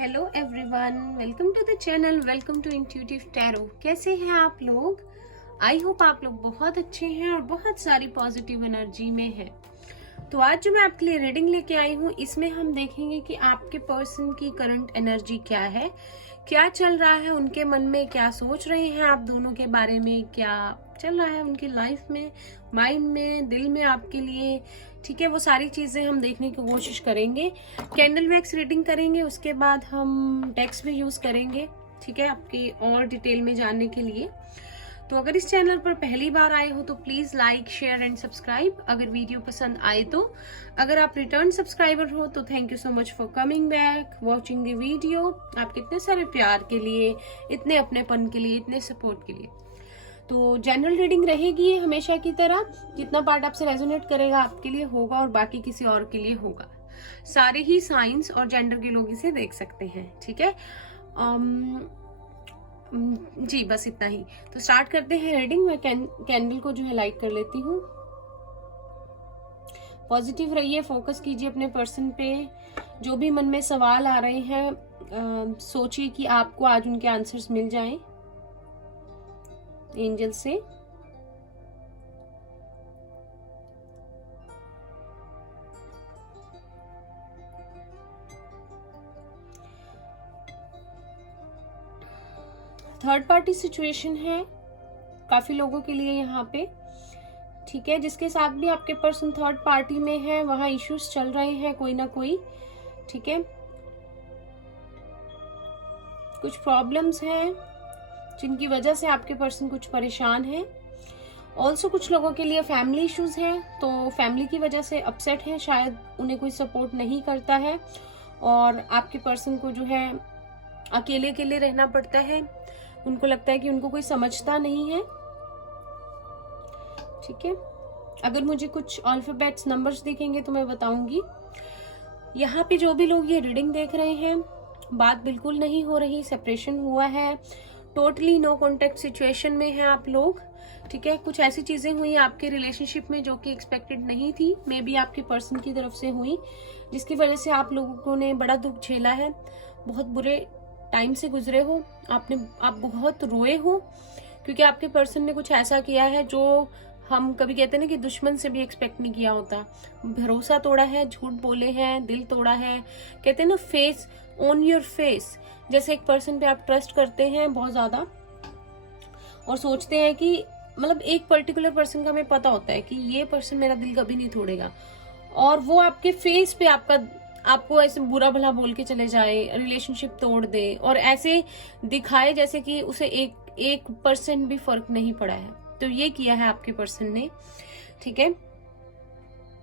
Hello everyone, welcome to the channel, welcome to intuitive tarot. कैसे हैं आप लोग? आई होप आप लोग बहुत अच्छे हैं और बहुत सारी पॉजिटिव एनर्जी में हैं। तो आज जो मैं आपके लिए रीडिंग लेके आई हूँ, इसमें हम देखेंगे कि आपके पर्सन की करंट एनर्जी क्या है, क्या चल रहा है उनके मन में, क्या सोच रहे हैं आप दोनों के बारे में, क्या चल रहा है उनकी लाइफ में, माइंड में, दिल में आपके लिए। ठीक है, वो सारी चीजें हम देखने की कोशिश करेंगे। कैंडल वैक्स रीडिंग करेंगे, उसके बाद हम टेक्स्ट भी यूज करेंगे। ठीक है, आपकी और डिटेल में जानने के लिए। तो अगर इस चैनल पर पहली बार आए हो तो please like, share and subscribe अगर वीडियो पसंद आए तो। अगर आप रिटर्न सब्सक्राइबर हो तो thank you so much for coming back, watching the video. आपके इतने सारे प्यार के लिए, इतने अपनेपन के लिए, इतने सपोर्ट के लिए। तो जनरल रीडिंग रहेगी हमेशा की तरह। जितना पार्ट आपसे रेजोनेट करेगा आपके लिए होगा और बाकी किसी और के लिए होगा। सारे ही साइंस और जेंडर के लोग इसे देख सकते हैं। ठीक है, जी बस इतना ही। तो स्टार्ट करते हैं रीडिंग। मैं कैंडल को जो है लाइट कर लेती हूँ। पॉजिटिव रहिए, फोकस कीजिए अपने पर्सन पे। जो भी मन में सवाल आ रहे हैं, सोचिए कि आपको आज उनके आंसर्स मिल जाएं एंजल से। थर्ड पार्टी सिचुएशन है काफी लोगों के लिए यहाँ पे। ठीक है, जिसके साथ भी आपके पर्सन थर्ड पार्टी में है वहां इश्यूज चल रहे हैं कोई ना कोई। ठीक है, कुछ प्रॉब्लम्स हैं जिनकी वजह से आपके पर्सन कुछ परेशान है। ऑल्सो कुछ लोगों के लिए फैमिली इश्यूज हैं, तो फैमिली की वजह से अपसेट है, शायद उन्हें कोई सपोर्ट नहीं करता है और आपके पर्सन को जो है अकेले अकेले रहना पड़ता है। उनको लगता है कि उनको कोई समझता नहीं है। ठीक है, अगर मुझे कुछ अल्फाबेट्स नंबर्स दिखेंगे तो मैं बताऊंगी। यहाँ पे जो भी लोग ये रीडिंग देख रहे हैं, बात बिल्कुल नहीं हो रही, सेपरेशन हुआ है, टोटली नो कॉन्टेक्ट सिचुएशन में है आप लोग। ठीक है, कुछ ऐसी चीजें हुई आपके रिलेशनशिप में जो कि एक्सपेक्टेड नहीं थी, मे बी आपके पर्सन की तरफ से हुई, जिसकी वजह से आप लोगों ने बड़ा दुख झेला है, बहुत बुरे टाइम से गुजरे हो, आप बहुत रोए हो, क्योंकि आपके पर्सन ने कुछ ऐसा किया है जो हम कभी कहते हैं ना कि दुश्मन से भी एक्सपेक्ट नहीं किया होता। भरोसा तोड़ा है, झूठ बोले हैं, दिल तोड़ा है। कहते हैं ना फेस ऑन योर फेस, जैसे एक पर्सन पे आप ट्रस्ट करते हैं बहुत ज्यादा और सोचते हैं कि मतलब एक पर्टिकुलर पर्सन का हमें पता होता है कि ये पर्सन मेरा दिल कभी नहीं तोड़ेगा, और वो आपके फेस पे आपको ऐसे बुरा भला बोल के चले जाए, रिलेशनशिप तोड़ दे और ऐसे दिखाए जैसे कि उसे 1% भी फर्क नहीं पड़ा है। तो ये किया है आपके पर्सन ने। ठीक है,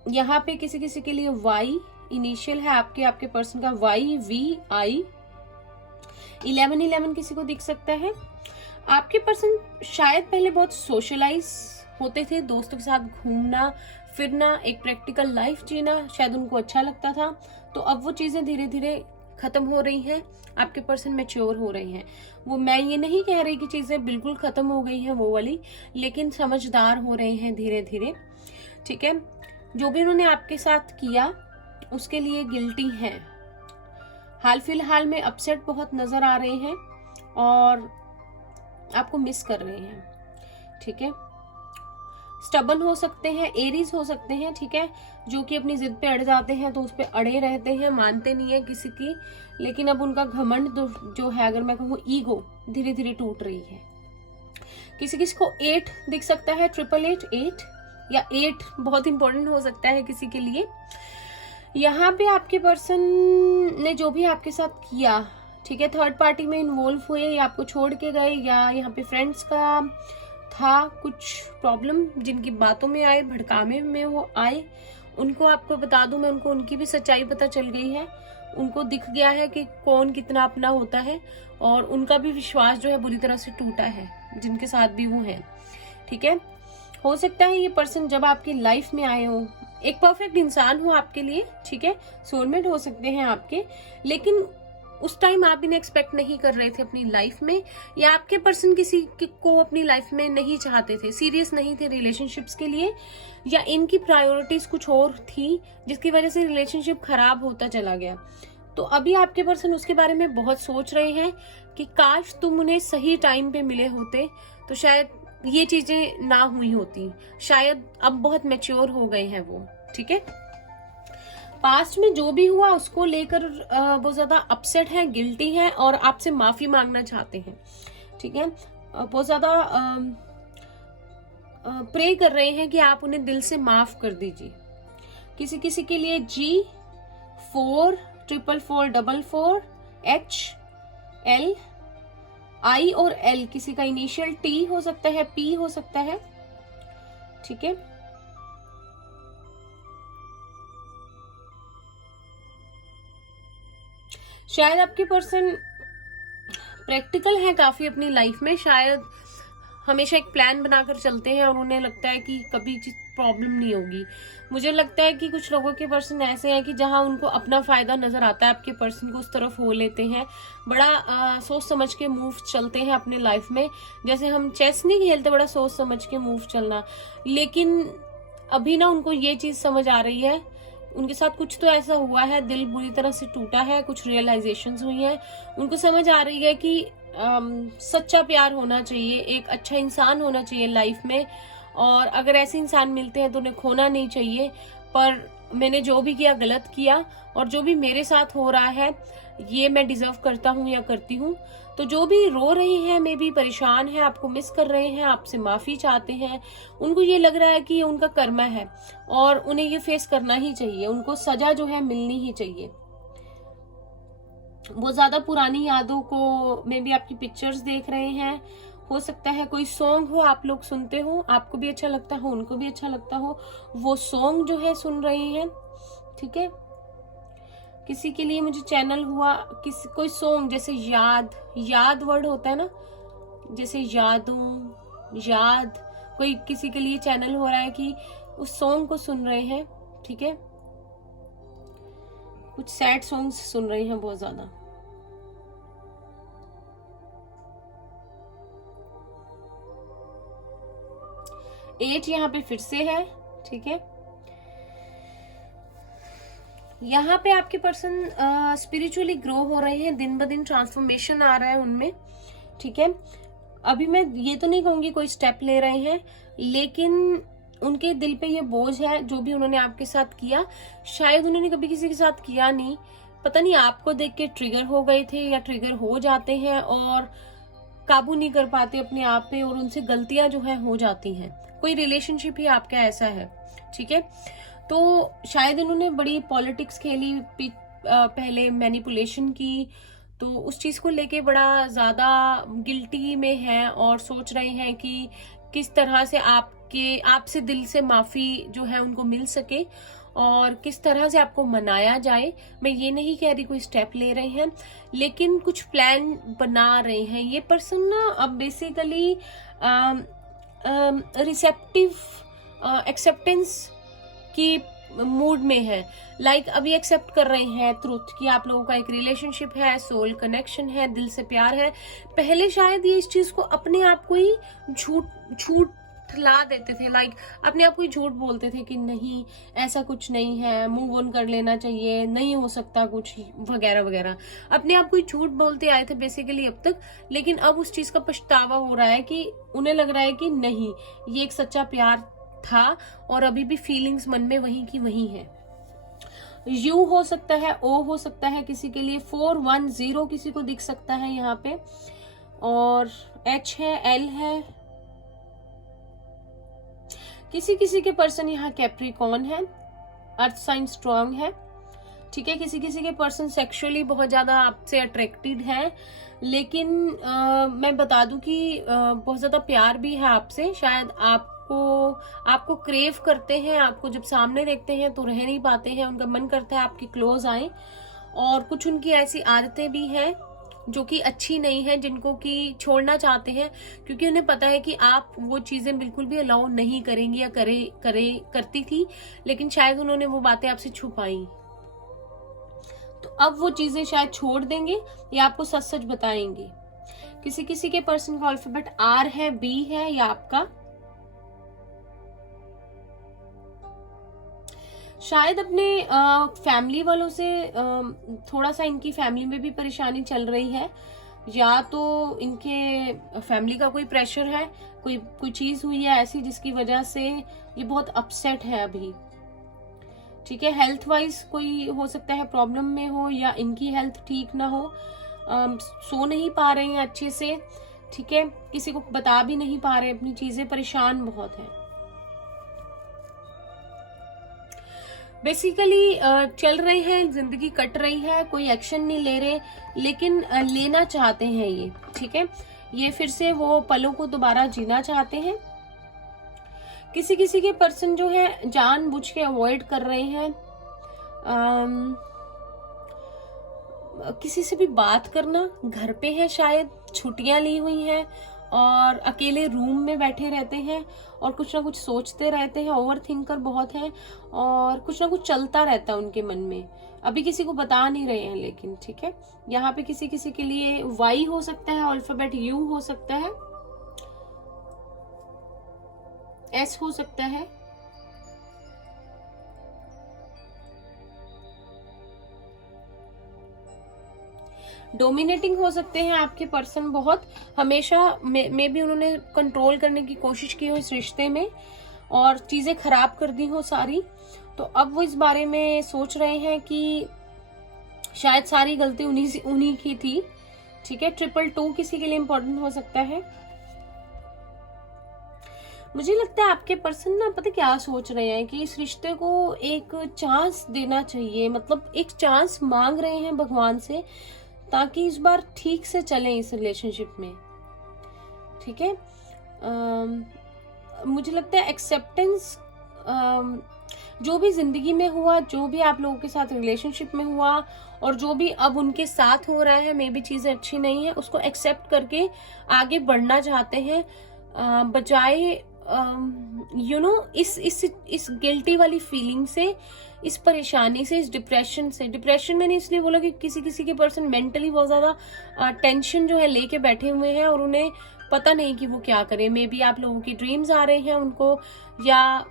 यहाँ पे किसी किसी के लिए वाई इनिशियल है, आपके पर्सन का YVI। 11 किसी को दिख सकता है। आपके पर्सन शायद पहले बहुत सोशलाइज होते थे, दोस्तों के साथ घूमना फिरना, एक प्रैक्टिकल लाइफ जीना शायद उनको अच्छा लगता था। तो अब वो चीजें धीरे धीरे खत्म हो रही हैं, आपके पर्सन मैच्योर हो रहे हैं। वो, मैं ये नहीं कह रही कि चीजें बिल्कुल खत्म हो गई हैं वो वाली, लेकिन समझदार हो रहे हैं धीरे धीरे। ठीक है, जो भी उन्होंने आपके साथ किया उसके लिए गिल्टी हैं। हाल फिलहाल में अपसेट बहुत नजर आ रहे हैं और आपको मिस कर रहे हैं। ठीक है, स्टबन हो सकते हैं, एरीज हो सकते हैं। ठीक है, जो कि अपनी जिद पे अड़ जाते हैं, तो उस पे अड़े रहते हैं, मानते नहीं है किसी की, लेकिन अब उनका घमंड जो है, अगर मैं कहूँ ईगो, धीरे धीरे टूट रही है। किसी किसी को 8 दिख सकता है, 888 या 8 बहुत इंपॉर्टेंट हो सकता है किसी के लिए। यहाँ पे आपके पर्सन ने जो भी आपके साथ किया, ठीक है, थर्ड पार्टी में इन्वॉल्व हुए या आपको छोड़ के गए, या यहाँ पे फ्रेंड्स का था कुछ प्रॉब्लम, जिनकी बातों में आए, भड़कामे में वो आए, उनको आपको बता दूं मैं, उनको उनकी भी सच्चाई पता चल गई है। उनको दिख गया है कि कौन कितना अपना होता है और उनका भी विश्वास जो है बुरी तरह से टूटा है, जिनके साथ भी वो है। ठीक है, हो सकता है ये पर्सन जब आपकी लाइफ में आए हो एक परफेक्ट इंसान हो आपके लिए। ठीक है, सोलमेट हो सकते हैं आपके, लेकिन उस टाइम आप इन्हें एक्सपेक्ट नहीं कर रहे थे अपनी लाइफ में, या आपके पर्सन किसी को अपनी लाइफ में नहीं चाहते थे, सीरियस नहीं थे रिलेशनशिप्स के लिए, या इनकी प्रायोरिटीज कुछ और थी जिसकी वजह से रिलेशनशिप खराब होता चला गया। तो अभी आपके पर्सन उसके बारे में बहुत सोच रहे हैं कि काश तुम उन्हें सही टाइम पे मिले होते तो शायद ये चीजें ना हुई होती, शायद अब बहुत मैच्योर हो गए हैं वो। ठीक है, पास्ट में जो भी हुआ उसको लेकर बहुत ज्यादा अपसेट है, गिल्टी है और आपसे माफी मांगना चाहते हैं। ठीक है, बहुत ज्यादा प्रे कर रहे हैं कि आप उन्हें दिल से माफ कर दीजिए। किसी किसी के लिए G44444 HL I और L, किसी का इनिशियल T हो सकता है, P हो सकता है। ठीक है, शायद आपके पर्सन प्रैक्टिकल है काफी अपनी लाइफ में, शायद हमेशा एक प्लान बनाकर चलते हैं और उन्हें लगता है कि कभी प्रॉब्लम नहीं होगी। मुझे लगता है कि कुछ लोगों के पर्सन ऐसे हैं कि जहां उनको अपना फायदा नजर आता है आपके पर्सन को उस तरफ हो लेते हैं, बड़ा सोच समझ के मूव चलते हैं अपने लाइफ में। जैसे हम चेस नहीं खेलते, बड़ा सोच समझ के मूव चलना। लेकिन अभी ना उनको ये चीज समझ आ रही है, उनके साथ कुछ तो ऐसा हुआ है, दिल बुरी तरह से टूटा है, कुछ रियलाइजेशंस हुई हैं, उनको समझ आ रही है कि सच्चा प्यार होना चाहिए, एक अच्छा इंसान होना चाहिए लाइफ में, और अगर ऐसे इंसान मिलते हैं तो उन्हें खोना नहीं चाहिए। पर मैंने जो भी किया गलत किया, और जो भी मेरे साथ हो रहा है ये मैं डिजर्व करता हूँ या करती हूँ। तो जो भी रो रहे हैं, मे भी परेशान है, आपको मिस कर रहे हैं, आपसे माफी चाहते हैं, उनको ये लग रहा है कि ये उनका कर्म है और उन्हें ये फेस करना ही चाहिए, उनको सजा जो है मिलनी ही चाहिए। बहुत ज्यादा पुरानी यादों को मे भी आपकी पिक्चर्स देख रहे हैं, हो सकता है कोई सॉन्ग हो आप लोग सुनते हो, आपको भी अच्छा लगता हो, उनको भी अच्छा लगता हो, वो सॉन्ग जो है सुन रहे हैं। ठीक है, किसी के लिए मुझे चैनल हुआ किसी कोई सॉन्ग, जैसे याद वर्ड होता है ना, जैसे यादों याद, कोई किसी के लिए चैनल हो रहा है कि उस सॉन्ग को सुन रहे हैं। ठीक है, कुछ सैड सॉन्ग्स सुन रहे हैं बहुत ज्यादा। एट यहाँ पे फिर से है। ठीक है, यहाँ पे आपके पर्सन स्पिरिचुअली ग्रो हो रहे हैं, दिन ब दिन ट्रांसफॉर्मेशन आ रहा है उनमें। ठीक है, अभी मैं ये तो नहीं कहूंगी कोई स्टेप ले रहे हैं, लेकिन उनके दिल पे ये बोझ है जो भी उन्होंने आपके साथ किया, शायद उन्होंने कभी किसी के साथ किया नहीं, पता नहीं आपको देख के ट्रिगर हो गए थे या ट्रिगर हो जाते हैं और काबू नहीं कर पाते अपने आप पे, और उनसे गलतियां जो है हो जाती हैं। कोई रिलेशनशिप ही आपका ऐसा है। ठीक है, तो शायद इन्होंने बड़ी पॉलिटिक्स खेली, पहले मैनिपुलेशन की, तो उस चीज को लेके बड़ा ज्यादा गिल्टी में है और सोच रहे हैं कि किस तरह से आपसे दिल से माफी जो है उनको मिल सके और किस तरह से आपको मनाया जाए। मैं ये नहीं कह रही कोई स्टेप ले रहे हैं, लेकिन कुछ प्लान बना रहे हैं। ये पर्सन ना अब बेसिकली रिसेप्टिव एक्सेप्टेंस की मूड में है, लाइक अभी एक्सेप्ट कर रहे हैं ट्रुथ कि आप लोगों का एक रिलेशनशिप है, सोल कनेक्शन है, दिल से प्यार है। पहले शायद ये इस चीज को अपने आप को ही झूठला देते थे, लाइक अपने आप को ही झूठ बोलते थे कि नहीं ऐसा कुछ नहीं है, मूव ऑन कर लेना चाहिए, नहीं हो सकता कुछ वगैरह वगैरह, अपने आप को ही झूठ बोलते आए थे बेसिकली अब तक। लेकिन अब उस चीज का पछतावा हो रहा है कि उन्हें लग रहा है कि नहीं, ये एक सच्चा प्यार था और अभी भी फीलिंग्स मन में वही की वही है। यू हो सकता है, ओ हो सकता है किसी के लिए, 410 किसी को दिख सकता है यहाँ पे, और एच है, एल है, किसी किसी के पर्सन यहाँ कैप्रिकॉर्न है, अर्थ साइन स्ट्रांग है। ठीक है, किसी किसी के पर्सन सेक्सुअली बहुत ज्यादा आपसे अट्रैक्टेड है, लेकिन मैं बता दूं कि बहुत ज्यादा प्यार भी है आपसे, शायद आपको क्रेव करते हैं, आपको जब सामने देखते हैं तो रह नहीं पाते हैं, उनका मन करता है आपके क्लोज आए। और कुछ उनकी ऐसी आदतें भी हैं जो कि अच्छी नहीं है, जिनको कि छोड़ना चाहते हैं, क्योंकि उन्हें पता है कि आप वो चीजें बिल्कुल भी अलाउ नहीं करेंगी या करती थी, लेकिन शायद उन्होंने वो बातें आपसे छुपाई। तो अब वो चीजें शायद छोड़ देंगे या आपको सच सच बताएंगे। किसी किसी के पर्सन का अल्फाबेट आर है, बी है, या आपका शायद अपने फैमिली वालों से थोड़ा सा इनकी फैमिली में भी परेशानी चल रही है, या तो इनके फैमिली का कोई प्रेशर है, कोई चीज हुई है ऐसी जिसकी वजह से ये बहुत अपसेट है अभी। ठीक है, हेल्थ वाइज कोई हो सकता है प्रॉब्लम में हो, या इनकी हेल्थ ठीक ना हो, सो नहीं पा रहे हैं अच्छे से। ठीक है, किसी को बता भी नहीं पा रहे अपनी चीजें, परेशान बहुत है। बेसिकली चल रहे हैं, जिंदगी कट रही है, कोई एक्शन नहीं ले रहे, लेकिन लेना चाहते हैं ये। ठीक है, ये फिर से वो पलों को दोबारा जीना चाहते हैं। किसी किसी के पर्सन जो है जानबूझ के अवॉइड कर रहे हैं किसी से भी बात करना। घर पे है, शायद छुट्टियां ली हुई हैं और अकेले रूम में बैठे रहते हैं और कुछ ना कुछ सोचते रहते हैं, ओवर थिंकर बहुत है और कुछ ना कुछ चलता रहता है उनके मन में। अभी किसी को बता नहीं रहे हैं लेकिन। ठीक है, यहाँ पे किसी किसी के लिए वाई हो सकता है, अल्फाबेट यू हो सकता है, एस हो सकता है। डोमिनेटिंग हो सकते हैं आपके पर्सन, बहुत हमेशा में भी उन्होंने कंट्रोल करने की कोशिश की हो इस रिश्ते में और चीजें खराब कर दी हो सारी। तो अब वो इस बारे में सोच रहे हैं कि शायद सारी गलती उन्हीं की थी। ठीक है, 222 किसी के लिए इंपॉर्टेंट हो सकता है। मुझे लगता है आपके पर्सन ना पता क्या सोच रहे हैं कि इस रिश्ते को एक चांस देना चाहिए, मतलब एक चांस मांग रहे हैं भगवान से ताकि इस बार ठीक से चले इस रिलेशनशिप में। ठीक है, मुझे लगता है एक्सेप्टेंस, जो भी जिंदगी में हुआ, जो भी आप लोगों के साथ रिलेशनशिप में हुआ और जो भी अब उनके साथ हो रहा है, मे भी चीजें अच्छी नहीं है, उसको एक्सेप्ट करके आगे बढ़ना चाहते हैं, बजाय इस गिल्टी वाली फीलिंग से, इस परेशानी से, इस डिप्रेशन से। डिप्रेशन मैंने इसलिए बोला कि किसी किसी के पर्सन मेंटली बहुत ज्यादा टेंशन जो है लेके बैठे हुए हैं और उन्हें पता नहीं कि वो क्या करें। मे बी आप लोगों की ड्रीम्स आ रहे हैं उनको, या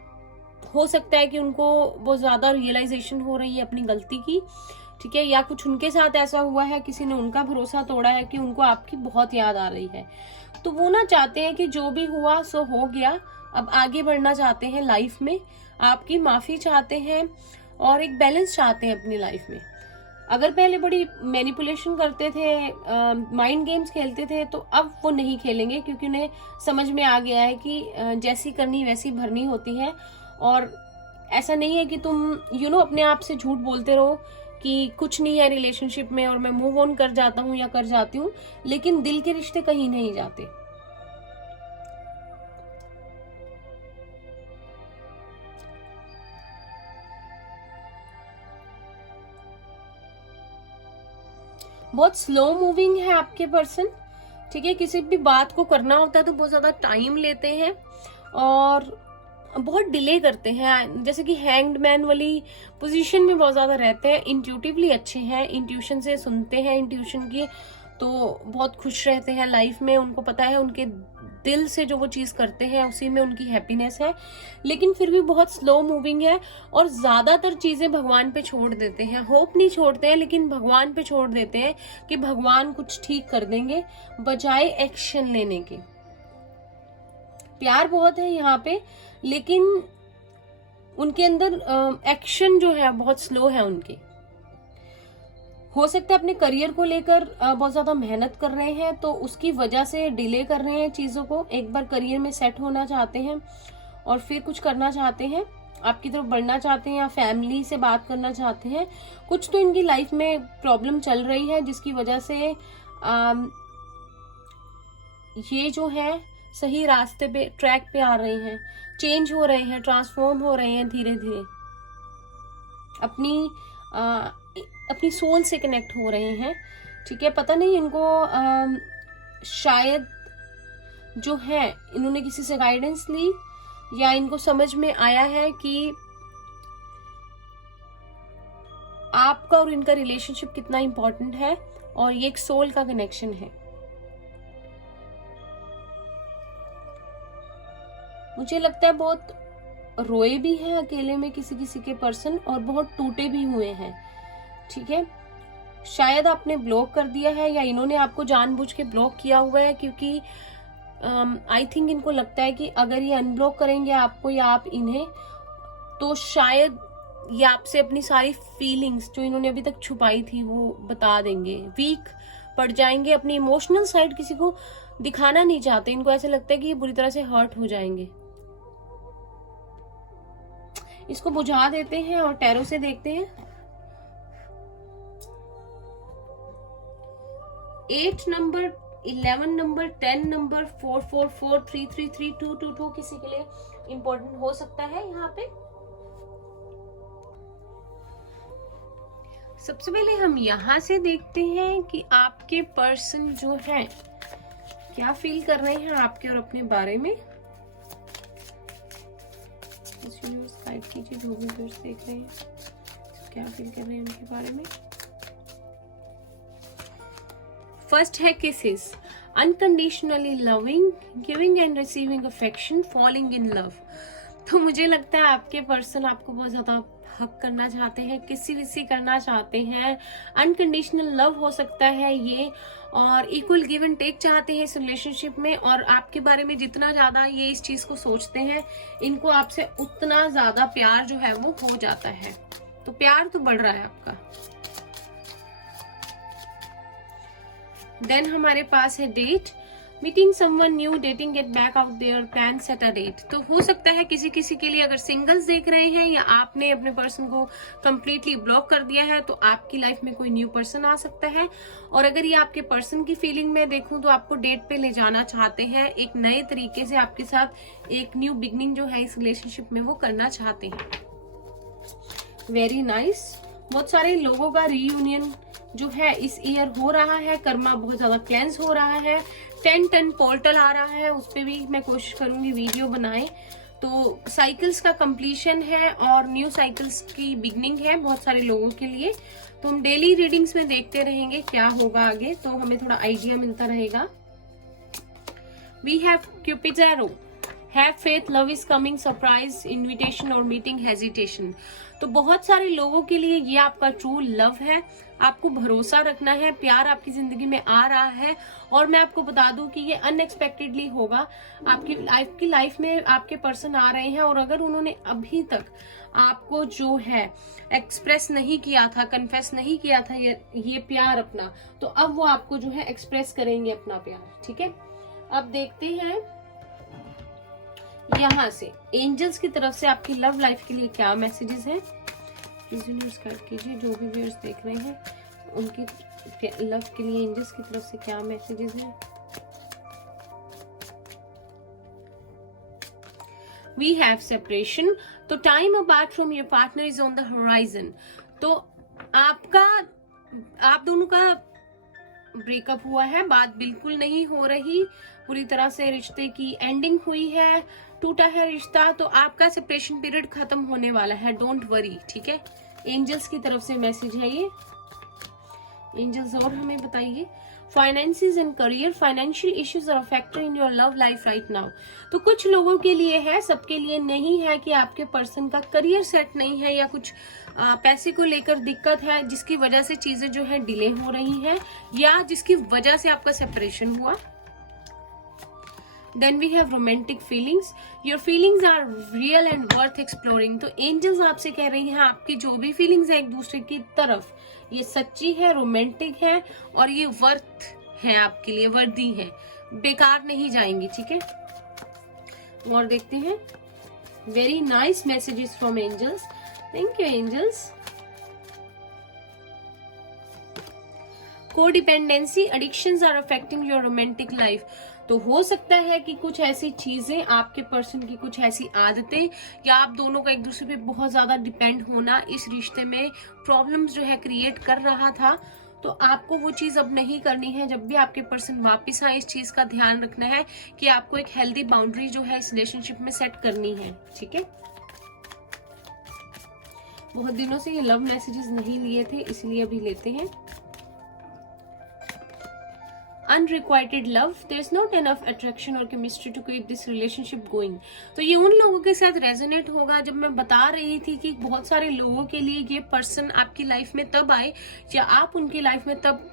हो सकता है कि उनको बहुत ज्यादा रियलाइजेशन हो रही है अपनी गलती की। ठीक है, या कुछ उनके साथ ऐसा हुआ है, किसी ने उनका भरोसा तोड़ा है कि उनको आपकी बहुत याद आ रही है। तो वो ना चाहते हैं कि जो भी हुआ सो हो गया, अब आगे बढ़ना चाहते हैं लाइफ में, आपकी माफी चाहते हैं और एक बैलेंस चाहते हैं अपनी लाइफ में। अगर पहले बड़ी मैनिपुलेशन करते थे, माइंड गेम्स खेलते थे, तो अब वो नहीं खेलेंगे क्योंकि उन्हें समझ में आ गया है कि जैसी करनी वैसी भरनी होती है। और ऐसा नहीं है कि तुम अपने आप से झूठ बोलते रहो कि कुछ नहीं है रिलेशनशिप में और मैं मूव ऑन कर जाता हूँ या कर जाती हूँ, लेकिन दिल के रिश्ते कहीं नहीं जाते। बहुत स्लो मूविंग है आपके पर्सन। ठीक है, किसी भी बात को करना होता है तो बहुत ज्यादा टाइम लेते हैं और बहुत डिले करते हैं, जैसे कि हैंग्ड मैन वाली पोजीशन में बहुत ज्यादा रहते हैं। इंट्यूटिवली अच्छे हैं, इंट्यूशन से सुनते हैं, इंट्यूशन की तो बहुत खुश रहते हैं लाइफ में। उनको पता है उनके दिल से जो वो चीज करते हैं उसी में उनकी हैप्पीनेस है, लेकिन फिर भी बहुत स्लो मूविंग है और ज्यादातर चीजें भगवान पे छोड़ देते हैं। होप नहीं छोड़ते हैं लेकिन भगवान पे छोड़ देते हैं कि भगवान कुछ ठीक कर देंगे, बजाय एक्शन लेने के। प्यार बहुत है यहाँ पे, लेकिन उनके अंदर एक्शन जो है बहुत स्लो है उनके। हो सकता है अपने करियर को लेकर बहुत ज्यादा मेहनत कर रहे हैं तो उसकी वजह से डिले कर रहे हैं चीजों को। एक बार करियर में सेट होना चाहते हैं और फिर कुछ करना चाहते हैं, आपकी तरफ बढ़ना चाहते हैं या फैमिली से बात करना चाहते हैं। कुछ तो इनकी लाइफ में प्रॉब्लम चल रही है जिसकी वजह से ये जो है सही रास्ते पे, ट्रैक पे आ रहे हैं, चेंज हो रहे हैं, ट्रांसफॉर्म हो रहे हैं धीरे धीरे, अपनी सोल से कनेक्ट हो रहे हैं। ठीक है, पता नहीं इनको शायद जो है इन्होंने किसी से गाइडेंस ली या इनको समझ में आया है कि आपका और इनका रिलेशनशिप कितना इंपॉर्टेंट है और ये एक सोल का कनेक्शन है। मुझे लगता है बहुत रोए भी हैं अकेले में किसी किसी के पर्सन, और बहुत टूटे भी हुए हैं, ठीक है। शायद आपने ब्लॉक कर दिया है या इन्होंने आपको जानबूझ के ब्लॉक किया हुआ है, क्योंकि आई थिंक इनको लगता है कि अगर ये अनब्लॉक करेंगे आपको या आप इन्हें, तो शायद ये आपसे अपनी सारी फीलिंग्स जो इन्होंने अभी तक छुपाई थी वो बता देंगे। वीक पड़ जाएंगे, अपनी इमोशनल साइड किसी को दिखाना नहीं चाहते। इनको ऐसे लगता है कि ये बुरी तरह से हर्ट हो जाएंगे। इसको बुझा देते हैं और टैरो से देखते हैं। 8 नंबर, 11 नंबर, 10 नंबर, 444, 333, 222 किसी के लिए इंपॉर्टेंट हो सकता है यहाँ पे। सबसे पहले हम यहाँ से देखते हैं कि आपके पर्सन जो है क्या फील कर रहे हैं आपके और अपने बारे में। गाइड कीजिए, जो भी व्यूअर्स देख रहे हैं क्या फील कर रहे हैं उनके बारे में। फर्स्ट है kisses, unconditionally loving, giving and receiving affection, falling in love. तो मुझे लगता है आपके पर्सन आपको बहुत ज्यादा हक करना चाहते हैं, किसी विसी करना चाहते हैं। अनकंडीशनल लव हो सकता है ये, और इक्वल गिव एंड टेक चाहते हैं इस रिलेशनशिप में। और आपके बारे में जितना ज्यादा ये इस चीज को सोचते हैं, इनको आपसे उतना ज्यादा प्यार जो है वो हो जाता है। तो प्यार तो बढ़ रहा है आपका। देन हमारे पास है date, meeting someone new, dating, get back out there, plan, set a date. तो हो सकता है किसी किसी के लिए, अगर सिंगल्स देख रहे हैं या आपने अपने पर्सन को कंप्लीटली ब्लॉक कर दिया है, तो आपकी लाइफ में कोई न्यू पर्सन आ सकता है। और अगर ये आपके पर्सन की फीलिंग में देखूं तो आपको डेट पे ले जाना चाहते हैं, एक नए तरीके से आपके साथ एक न्यू बिगनिंग जो है इस रिलेशनशिप में वो करना चाहते हैं। Very nice. बहुत सारे लोगों का रीयूनियन जो है इस ईयर हो रहा है, कर्मा बहुत ज्यादा क्लेंस हो रहा है। 10 पोर्टल आ रहा है, उस पर भी मैं कोशिश करूंगी वीडियो बनाए। तो साइकिल्स का कंप्लीशन है और न्यू साइकिल्स की बिगनिंग है बहुत सारे लोगों के लिए। तो हम डेली रीडिंग्स में देखते रहेंगे क्या होगा आगे, तो हमें थोड़ा आइडिया मिलता रहेगा। We have Cupid arrow, have faith, love is coming, surprise, invitation और मीटिंग, हेजिटेशन। तो बहुत सारे लोगों के लिए ये आपका ट्रू लव है। आपको भरोसा रखना है, प्यार आपकी जिंदगी में आ रहा है। और मैं आपको बता दूं कि ये अनएक्सपेक्टेडली होगा। आपकी लाइफ में आपके पर्सन आ रहे हैं, और अगर उन्होंने अभी तक आपको जो है एक्सप्रेस नहीं किया था, कन्फेस नहीं किया था ये प्यार अपना, तो अब वो आपको जो है एक्सप्रेस करेंगे अपना प्यार, ठीक है। अब देखते हैं यहाँ से एंजल्स की तरफ से आपकी लव लाइफ के लिए क्या मैसेजेस हैं। यूनिवर्स गाइड कीजिए, जो भी व्यूअर्स देख रहे हैं उनकी लव के लिए एंजल्स की तरफ से क्या मैसेजेस हैं। वी हैव सेपरेशन, तो time apart from your partner is on the horizon. तो आप दोनों का ब्रेकअप हुआ है, बात बिल्कुल नहीं हो रही, पूरी तरह से रिश्ते की एंडिंग हुई है, टूटा है रिश्ता। तो आपका सेपरेशन पीरियड खत्म होने वाला है, डोंट वरी, ठीक है। एंजल्स की तरफ से मैसेज है ये। एंजल्स और हमें बताइए। Finances and career, financial issues are a factor in your love life right now. तो कुछ लोगों के लिए है, सबके लिए नहीं है, कि आपके पर्सन का करियर सेट नहीं है या कुछ पैसे को लेकर दिक्कत है, जिसकी वजह से चीजें जो है डिले हो रही हैं, या जिसकी वजह से आपका सेपरेशन हुआ। Then we have romantic feelings. Your feelings are real and worth exploring. तो angels आपसे कह रही हैं आपकी जो भी feelings है एक दूसरे की तरफ, ये सच्ची है, रोमांटिक है, और ये वर्थ है आपके लिए, वर्दी है, बेकार नहीं जाएंगी, ठीक है। और देखते हैं। Very nice messages from angels, thank you angels. Codependency, addictions are affecting your romantic life. तो हो सकता है कि कुछ ऐसी चीजें, आपके पर्सन की कुछ ऐसी आदतें, या आप दोनों का एक दूसरे पे बहुत ज्यादा डिपेंड होना इस रिश्ते में प्रॉब्लम्स जो है क्रिएट कर रहा था। तो आपको वो चीज अब नहीं करनी है। जब भी आपके पर्सन वापस आए, इस चीज का ध्यान रखना है कि आपको एक हेल्दी बाउंड्री जो है इस रिलेशनशिप में सेट करनी है, ठीक है। बहुत दिनों से ये लव मैसेजेस नहीं लिए थे, इसलिए अभी लेते हैं। unrequited love, there's not enough attraction or chemistry to keep this relationship going. तो ये उन लोगों के साथ रेजोनेट होगा जब मैं बता रही थी कि बहुत सारे लोगों के लिए ये पर्सन आपकी लाइफ में तब आए या आप उनकी लाइफ में तब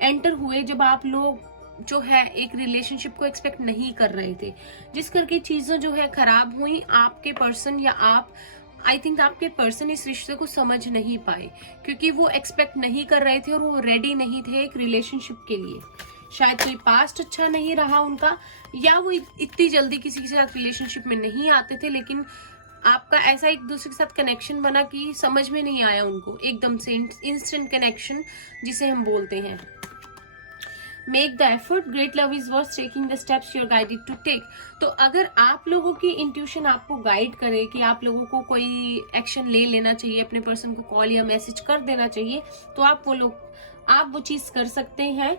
एंटर हुए जब आप लोग जो है एक रिलेशनशिप को एक्सपेक्ट नहीं कर रहे थे, जिस करके चीजें जो है खराब हुई। आपके पर्सन या आप, आई थिंक आपके पर्सन इस रिश्ते को समझ नहीं पाए क्योंकि वो एक्सपेक्ट नहीं कर रहे थे और वो रेडी नहीं थे एक रिलेशनशिप के लिए। शायद कोई पास्ट अच्छा नहीं रहा उनका, या वो इतनी जल्दी किसी के साथ रिलेशनशिप में नहीं आते थे, लेकिन आपका ऐसा एक दूसरे के साथ कनेक्शन बना कि समझ में नहीं आया उनको, एकदम से इंस्टेंट कनेक्शन जिसे हम बोलते हैं। Make the effort, great love is worth taking the steps you are guided to take. तो अगर आप लोगों की इंट्यूशन आपको गाइड करे कि आप लोगों को कोई एक्शन ले लेना चाहिए, अपने पर्सन को कॉल या मैसेज कर देना चाहिए, तो आप वो चीज कर सकते हैं,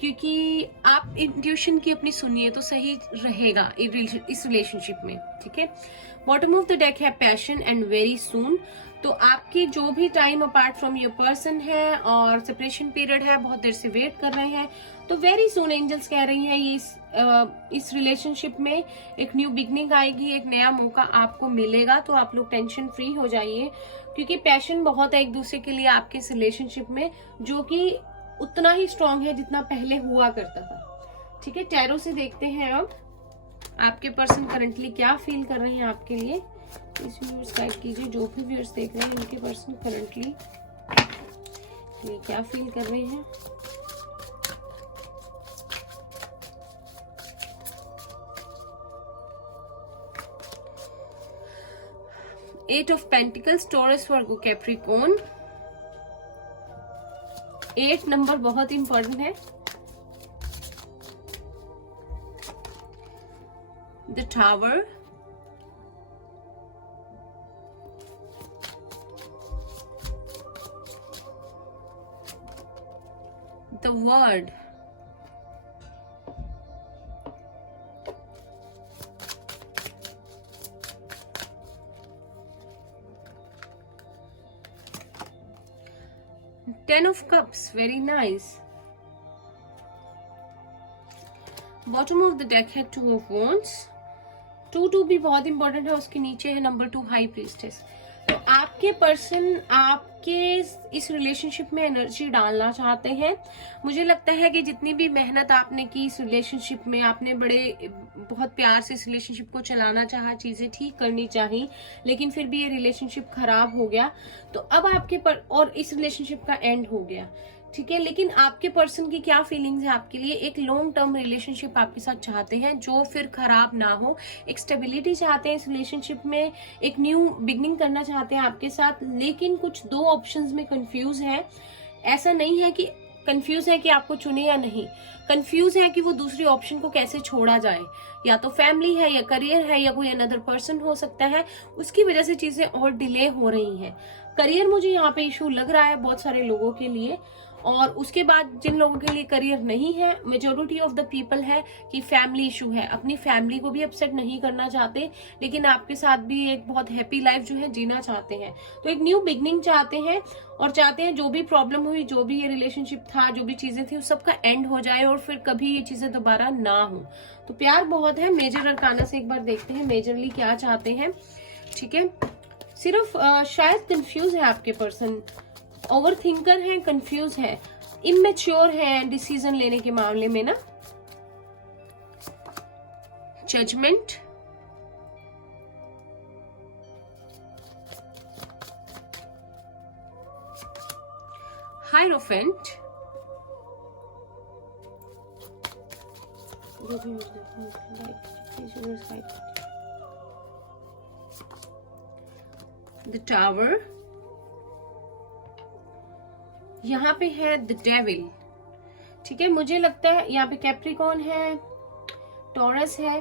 क्योंकि आप इंट्यूशन की अपनी सुनिए तो सही रहेगा इस रिलेशनशिप में। ठीक है। बॉटम ऑफ द डेक है पैशन एंड वेरी सून। तो आपके जो भी time apart from your person है और सेपरेशन पीरियड है, बहुत देर से वेट कर रहे हैं, तो वेरी सून एंजल्स कह रही हैं ये इस रिलेशनशिप में एक न्यू बिगनिंग आएगी, एक नया मौका आपको मिलेगा। तो आप लोग टेंशन फ्री हो जाइए, क्योंकि पैशन बहुत है एक दूसरे के लिए आपके इस रिलेशनशिप में, जो कि उतना ही स्ट्रांग है जितना पहले हुआ करता था। ठीक है। टैरो से देखते हैं अब आपके पर्सन करंटली क्या फील कर रहे हैं आपके लिए। प्लीज व्यूअर्स गाइड कीजिए, जो भी व्यूअर्स देख रहे हैं उनके पर्सन करंटली ये क्या फील कर रहे हैं। Eight of pentacles, Taurus, Virgo, Capricorn. 8 number बहुत इंपॉर्टेंट है। The tower, the world, Ten of Cups, very nice. Bottom of the deck है Two of Wands. 2 भी बहुत इंपॉर्टेंट है, उसके नीचे है नंबर 2 हाई प्रीस्टेस। तो आपके पर्सन आपके इस रिलेशनशिप में एनर्जी डालना चाहते हैं। मुझे लगता है कि जितनी भी मेहनत आपने की इस रिलेशनशिप में, आपने बहुत प्यार से इस रिलेशनशिप को चलाना चाहा, चीजें ठीक करनी चाहिए, लेकिन फिर भी ये रिलेशनशिप खराब हो गया। तो अब और इस रिलेशनशिप का एंड हो गया। ठीक है। लेकिन आपके पर्सन की क्या फीलिंग्स है आपके लिए, एक लॉन्ग टर्म रिलेशनशिप आपके साथ चाहते हैं जो फिर खराब ना हो, एक स्टेबिलिटी चाहते हैं इस रिलेशनशिप में, एक न्यू बिगनिंग करना चाहते हैं आपके साथ, लेकिन कुछ 2 ऑप्शंस में कंफ्यूज है। ऐसा नहीं है कि कंफ्यूज है कि आपको चुने या नहीं, कंफ्यूज है कि वो दूसरी ऑप्शन को कैसे छोड़ा जाए, या तो फैमिली है या करियर है या कोई अनदर पर्सन हो सकता है, उसकी वजह से चीजें और डिले हो रही हैं। करियर मुझे यहाँ पे इशू लग रहा है बहुत सारे लोगों के लिए, और उसके बाद जिन लोगों के लिए करियर नहीं है, मेजोरिटी ऑफ द पीपल है कि फैमिली इशू है, अपनी फैमिली को भी अपसेट नहीं करना चाहते, लेकिन आपके साथ भी एक बहुत हैप्पी लाइफ जो है जीना चाहते हैं। तो एक न्यू बिगनिंग चाहते हैं, और चाहते हैं जो भी प्रॉब्लम हुई, जो भी ये रिलेशनशिप था, जो भी चीजें थी, उस सबका एंड हो जाए और फिर कभी ये चीजें दोबारा ना हो। तो प्यार बहुत है। मेजर अरकाना से एक बार देखते हैं मेजरली क्या चाहते हैं। ठीक है। सिर्फ शायद कंफ्यूज है आपके पर्सन, ओवर थिंकर है, कंफ्यूज है, इमेच्योर है डिसीजन लेने के मामले में ना। जजमेंट, हायरोफेंट, द टावर, यहाँ पे है द डेविल। ठीक है। मुझे लगता है यहाँ पे कैप्रिकॉर्न है, टॉरस है।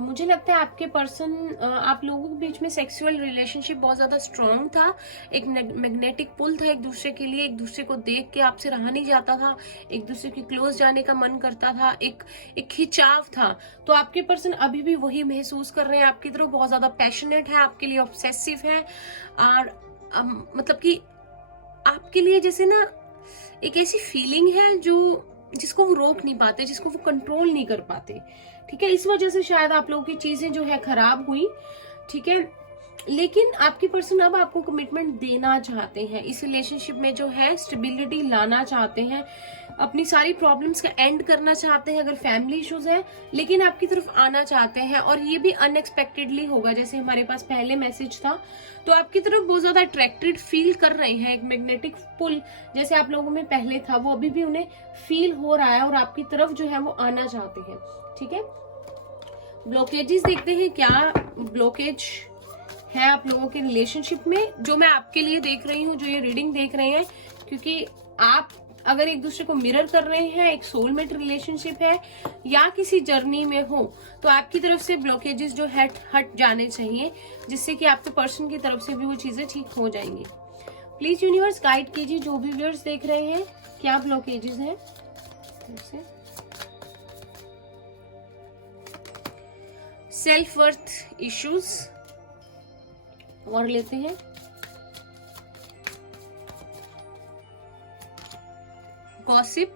मुझे लगता है आपके पर्सन, आप लोगों के बीच में सेक्सुअल रिलेशनशिप बहुत ज्यादा स्ट्रांग था, एक मैग्नेटिक पुल था एक दूसरे के लिए, एक दूसरे को देख के आपसे रहा नहीं जाता था, एक दूसरे के क्लोज जाने का मन करता था, एक खिंचाव था। तो आपके पर्सन अभी भी वही महसूस कर रहे हैं आपकी तरफ, बहुत ज्यादा पैशनेट है आपके लिए, ऑब्सेसिव है, और मतलब कि आपके लिए जैसे ना एक ऐसी फीलिंग है जो जिसको वो रोक नहीं पाते, जिसको वो कंट्रोल नहीं कर पाते। ठीक है, इस वजह से शायद आप लोगों की चीजें जो है खराब हुई। ठीक है, लेकिन आपकी पर्सन अब आपको कमिटमेंट देना चाहते हैं, इस रिलेशनशिप में जो है स्टेबिलिटी लाना चाहते हैं, अपनी सारी प्रॉब्लम्स का एंड करना चाहते हैं अगर फैमिली इश्यूज है, लेकिन आपकी तरफ आना चाहते हैं। और ये भी अनएक्सपेक्टेडली होगा, जैसे हमारे पास पहले मैसेज था, तो आपकी तरफ बहुत ज्यादा अट्रैक्टेड फील कर रहे हैं, एक मैग्नेटिक पुल जैसे आप लोगों में पहले था वो अभी भी उन्हें फील हो रहा है और आपकी तरफ जो है वो आना चाहते हैं। ठीक है, ब्लॉकेजेस देखते हैं, क्या ब्लॉकेज है आप लोगों के रिलेशनशिप में, जो मैं आपके लिए देख रही हूँ, जो ये रीडिंग देख रहे हैं, क्योंकि आप अगर एक दूसरे को मिरर कर रहे हैं, एक सोलमेट रिलेशनशिप है या किसी जर्नी में हो, तो आपकी तरफ से ब्लॉकेजेस जो है हट जाने चाहिए, जिससे कि आपके पर्सन की तरफ से भी वो चीजें ठीक हो जाएंगी। प्लीज यूनिवर्स गाइड कीजिए जो भी व्यूअर्स देख रहे हैं, क्या ब्लॉकेजेस हैं। सेल्फ वर्थ इश्यूज और लेते हैं, gossip,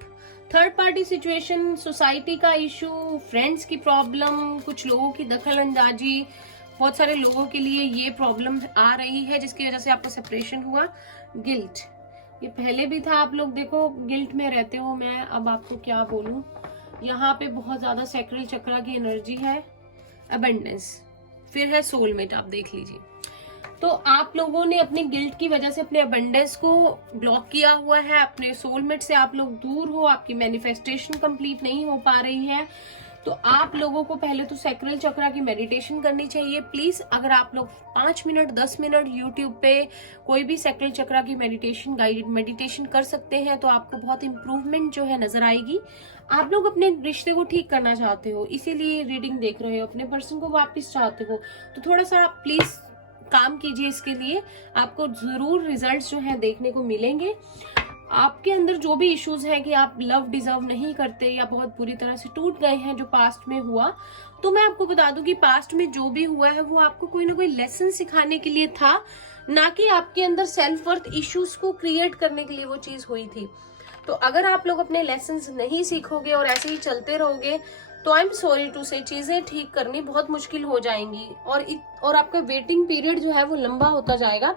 third party situation, society का इशू, फ्रेंड्स की प्रॉब्लम, कुछ लोगों की दखल अंदाजी, बहुत सारे लोगों के लिए ये प्रॉब्लम आ रही है जिसकी वजह से आपका सेपरेशन हुआ, गिल्ट, ये पहले भी था, आप लोग देखो गिल्ट में रहते हो, मैं अब आपको क्या बोलूं, यहाँ पे बहुत ज्यादा सैक्रल चक्रा की एनर्जी है, अबंडेंस, फिर है सोलमेट, आप देख लीजिए। तो आप लोगों ने अपने गिल्ट की वजह से अपने अबंडेंस को ब्लॉक किया हुआ है, अपने सोलमेट से आप लोग दूर हो, आपकी मैनिफेस्टेशन कंप्लीट नहीं हो पा रही है। तो आप लोगों को पहले तो सैक्रल चक्रा की मेडिटेशन करनी चाहिए। प्लीज अगर आप लोग 5 मिनट 10 मिनट यूट्यूब पे कोई भी सैक्रल चक्रा की मेडिटेशन, गाइडेड मेडिटेशन कर सकते हैं, तो आपको बहुत इंप्रूवमेंट जो है नजर आएगी। आप लोग अपने रिश्ते को ठीक करना चाहते हो, इसीलिए रीडिंग देख रहे हो, अपने पर्सन को वापस चाहते हो, तो थोड़ा सा प्लीज काम कीजिए, इसके लिए आपको जरूर रिजल्ट्स जो है देखने को मिलेंगे। आपके अंदर जो भी इश्यूज है कि आप लव डिजर्व नहीं करते या बहुत बुरी तरह से टूट गए हैं जो पास्ट में हुआ, तो मैं आपको बता दूं कि पास्ट में जो भी हुआ है वो आपको कोई ना कोई लेसन सिखाने के लिए था, ना कि आपके अंदर सेल्फ वर्थ इश्यूज को क्रिएट करने के लिए वो चीज हुई थी। तो अगर आप लोग अपने लेसन्स नहीं सीखोगे और ऐसे ही चलते रहोगे, तो आई एम सॉरी टू से चीजें ठीक करनी बहुत मुश्किल हो जाएंगी और आपका वेटिंग पीरियड जो है वो लंबा होता जाएगा,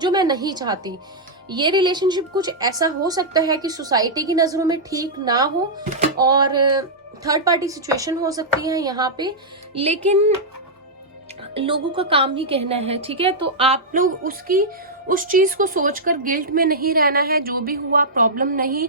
जो मैं नहीं चाहती। ये रिलेशनशिप कुछ ऐसा हो सकता है कि सोसाइटी की नजरों में ठीक ना हो और थर्ड पार्टी सिचुएशन हो सकती है यहाँ पे, लेकिन लोगों का काम ही कहना है। ठीक है, तो आप लोग उस चीज को सोचकर गिल्ट में नहीं रहना है, जो भी हुआ प्रॉब्लम नहीं,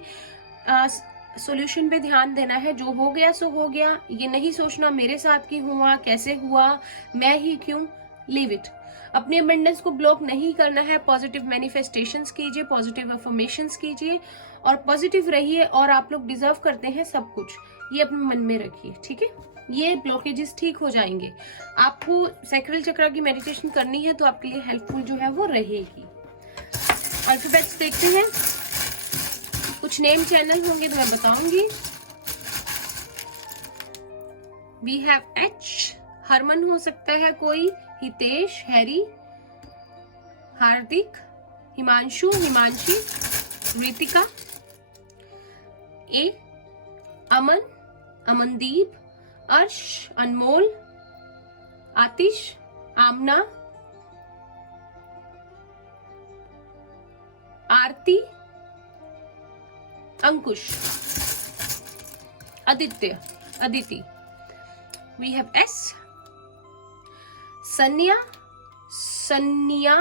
सॉल्यूशन पे ध्यान देना है, जो हो गया सो हो गया, ये नहीं सोचना मेरे साथ की हुआ, कैसे हुआ, मैं ही क्यों, लीव इट। अपनी अबंडेंस को ब्लॉक नहीं करना है, पॉजिटिव मैनिफेस्टेशंस कीजिए, पॉजिटिव अफर्मेशंस कीजिए और पॉजिटिव रहिए, और आप लोग डिजर्व करते हैं सब कुछ, ये अपने मन में रखिए। ठीक है, ये ब्लॉकेजेस ठीक हो जाएंगे। आपको सैक्रल चक्र की मेडिटेशन करनी है तो आपके लिए हेल्पफुल जो है वो रहेगी। अल्फाबेट्स देखते हैं, कुछ नेम चैनल होंगे तो मैं बताऊंगी। वी हैव एच, हरमन हो सकता है कोई, Hitesh, Harry, Hardik, Himanshu, Himanshi, Ritika. A, Aman, Amandeep, Arsh, Anmol, Aatish, Aamna, Aarti, Ankush, Aditya, Aditi. We have S, Sanya, Sanya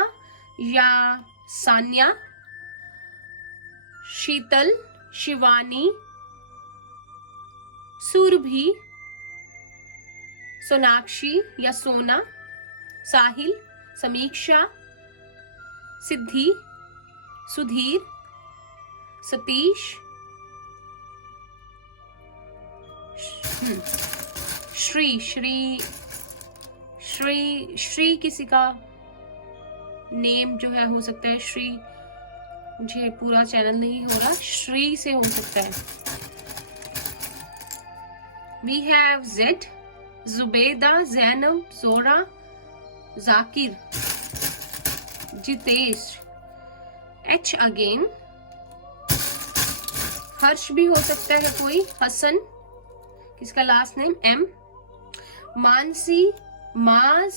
या सान्या, शीतल, शिवानी, सुरभि, सोनाक्षी या सोना, साहिल, समीक्षा, सिद्धि, सुधीर, सतीश, श्री, श्री श्री श्री किसी का नेम जो है हो सकता है श्री, मुझे पूरा चैनल नहीं हो रहा, श्री से हो सकता है। We have Z, Zubeda, Zainab, Zohra, Zakir, Jitesh, H again, Harsh भी हो सकता है कोई, हसन, किसका लास्ट नेम एम, मानसी, माज,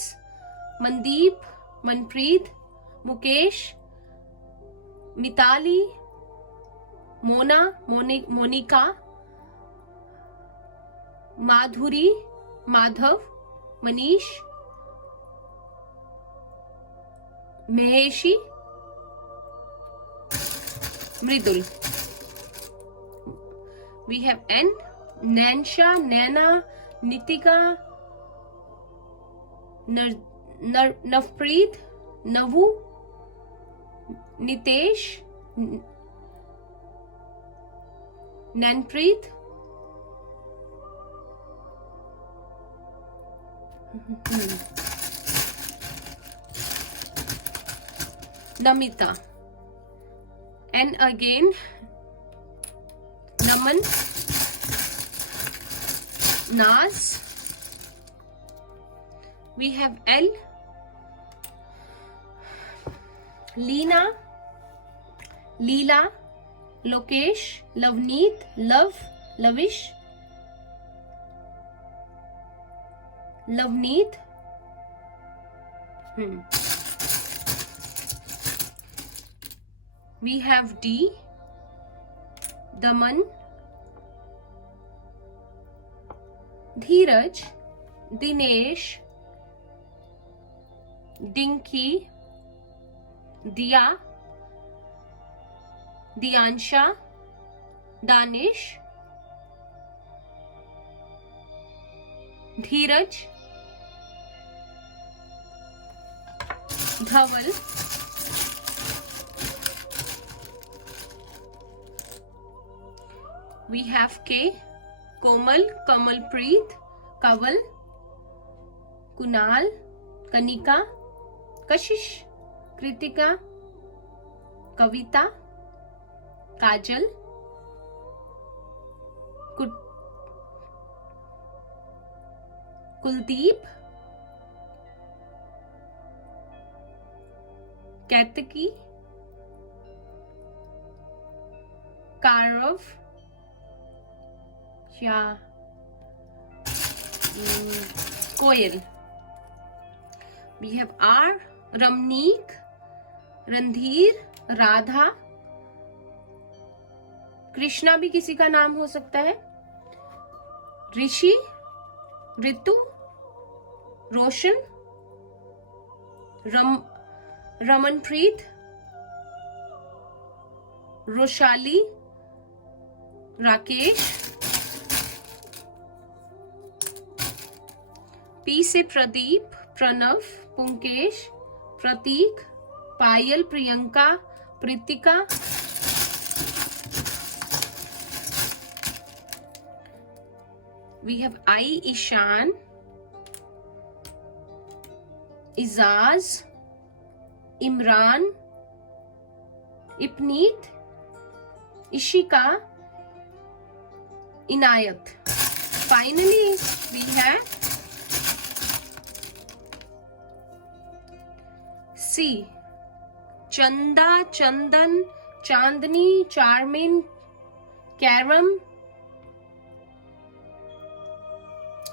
मनदीप, मनप्रीत, मुकेश, मिताली, मोना, मोनिका, माधुरी, माधव, मनीष, महेशी, मृदुल। We have N, नैन्शा, Naina, Nitika, Navpreet, नवू, Nitesh, नैनप्रीत, Namita, N again, नमन, नाज। We have L, Leena, Leela, Lokesh, Lovneet, Luv, Lavish, Lovneet, We have D, Daman, Dheeraj, Dinesh, dinky, दिया, दियांशा, दानिश, धीरज, धवल, we have K, कोमल, कमलप्रीत, कंवल, कुणाल, कनिका, कशिश, कृतिका, कविता, काजल, कुलदीप, कैतकी, कारव, या कोयल। We have R, Ramnik, Randhir, Radha, Krishna भी किसी का नाम हो सकता है, ऋषि, ऋतु, रोशन, रमनप्रीत, रोशाली, राकेश, पी से Pradeep, Pranav, Punkesh, Prateek, Payal, Priyanka, Preetika, we have I, Ishaan, Ijaz, Imran, Ipneet, Ishika, Inayat. Finally we have C, Chanda, Chandan, Chandni, Charmin, Karam,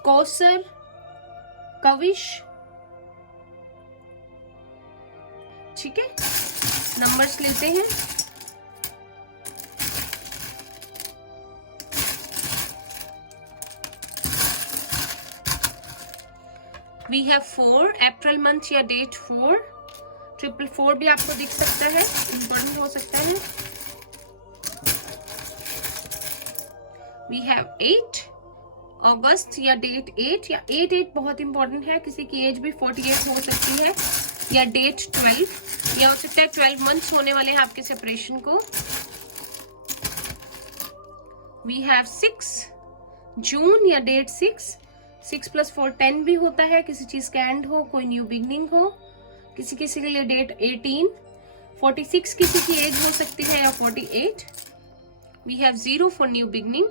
Kausar, Kavish. ठीक है, नंबर्स लेते हैं। वी हैव 4, अप्रैल मंथ या डेट 4, 444 भी आपको दिख सकता है, इंपॉर्टेंट हो सकता है। वी हैव 8, अगस्त या डेट 8 या 8 बहुत इंपॉर्टेंट है, किसी की एज भी 48 हो सकती है, या डेट 12 या हो सकता है 12 मंथ्स होने वाले हैं आपके सेपरेशन को। वी हैव 6, जून या डेट 6 + 4 10 भी होता है, किसी चीज का एंड हो, कोई न्यू बिगनिंग हो, किसी किसी के लिए डेट 18, 46 किसी की एज हो सकती है या 48। We have 0 for new beginning.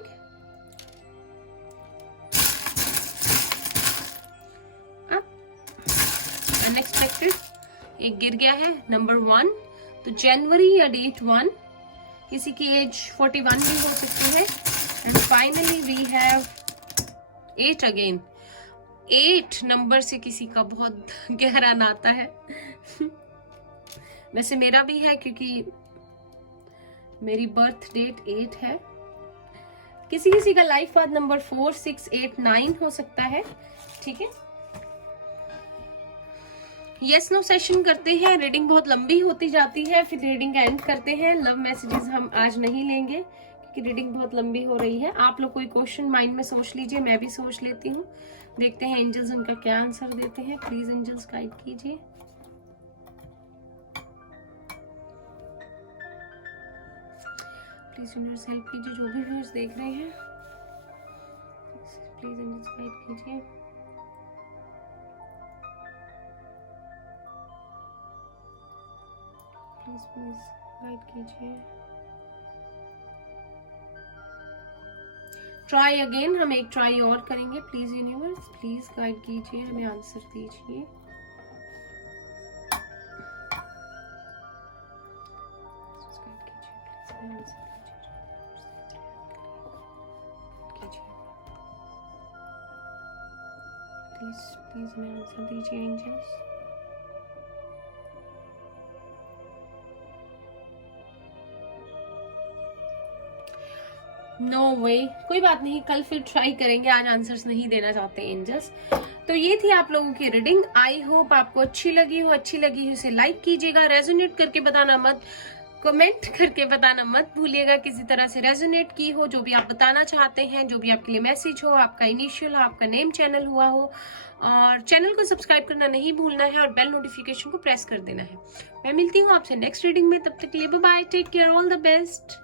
Unexpected एक गिर गया है, नंबर 1, तो जनवरी या डेट 1, किसी की एज 41 भी हो सकती है। And finally we have 8 again. 8 number से किसी का बहुत गहरा नाता है। वैसे मेरा भी है, क्योंकि मेरी बर्थ डेट 8 है। किसी किसी का लाइफ पाथ नंबर 4, 6, 8, 9 हो सकता है। ठीक है, यस नो सेशन करते हैं। रीडिंग बहुत लंबी होती जाती है, फिर रीडिंग एंड करते हैं। लव मैसेजेस हम आज नहीं लेंगे क्योंकि रीडिंग बहुत लंबी हो रही है। आप लोग कोई क्वेश्चन माइंड में सोच लीजिए, मैं भी सोच लेती हूँ। देखते हैं एंजल्स उनका क्या आंसर देते हैं। प्लीज एंजल्स गाइड कीजिए। प्लीज यूनिवर्स हेल्प कीजिए, जो भी व्यूअर्स देख रहे हैं प्लीज एंजल्स गाइड कीजिए। प्लीज गाइड कीजिए। ट्राई अगेन, हम एक ट्राई और करेंगे। प्लीज यूनिवर्स प्लीज गाइड कीजिए, हमें आंसर दीजिए। प्लीज हमें आंसर दीजिए एंजल्स। नो वे, कोई बात नहीं, कल फिर ट्राई करेंगे। आज आंसर्स नहीं देना चाहते एंजल्स। तो ये थी आप लोगों की रीडिंग। आई होप आपको अच्छी लगी हो। अच्छी लगी हो इसे लाइक कीजिएगा, रेजोनेट करके बताना मत, कमेंट करके बताना मत भूलिएगा किसी तरह से रेजोनेट की हो, जो भी आप बताना चाहते हैं, जो भी आपके लिए मैसेज हो, आपका इनिशियल हो, आपका नेम चैनल हुआ हो। और चैनल को सब्सक्राइब करना नहीं भूलना है और बेल नोटिफिकेशन को प्रेस कर देना है। मैं मिलती हूँ आपसे नेक्स्ट रीडिंग में, तब तक के लिए bye bye, take care, all the best.